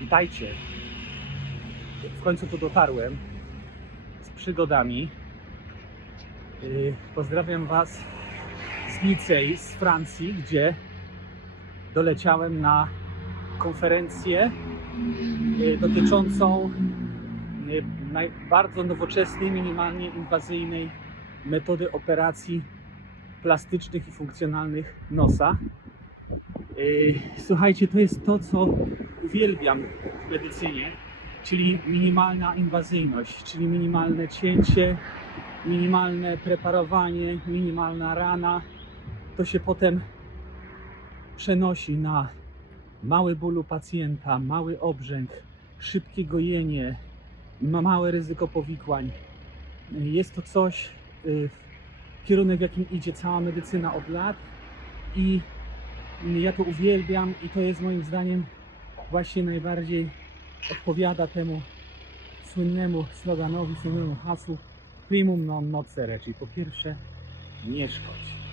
Witajcie. W końcu tu dotarłem z przygodami. Yy, Pozdrawiam Was z Nicei, z Francji, gdzie doleciałem na konferencję yy, dotyczącą naj- bardzo nowoczesnej, minimalnie inwazyjnej metody operacji plastycznych i funkcjonalnych nosa. Słuchajcie, to jest to, co uwielbiam w medycynie, czyli minimalna inwazyjność, czyli minimalne cięcie, minimalne preparowanie, minimalna rana. To się potem przenosi na mały ból pacjenta, mały obrzęk, szybkie gojenie, ma małe ryzyko powikłań. Jest to coś, y, kierunek w jakim idzie cała medycyna od lat i ja to uwielbiam i to jest moim zdaniem właśnie najbardziej odpowiada temu słynnemu sloganowi, słynnemu hasłu primum non nocere, czyli po pierwsze nie szkodź.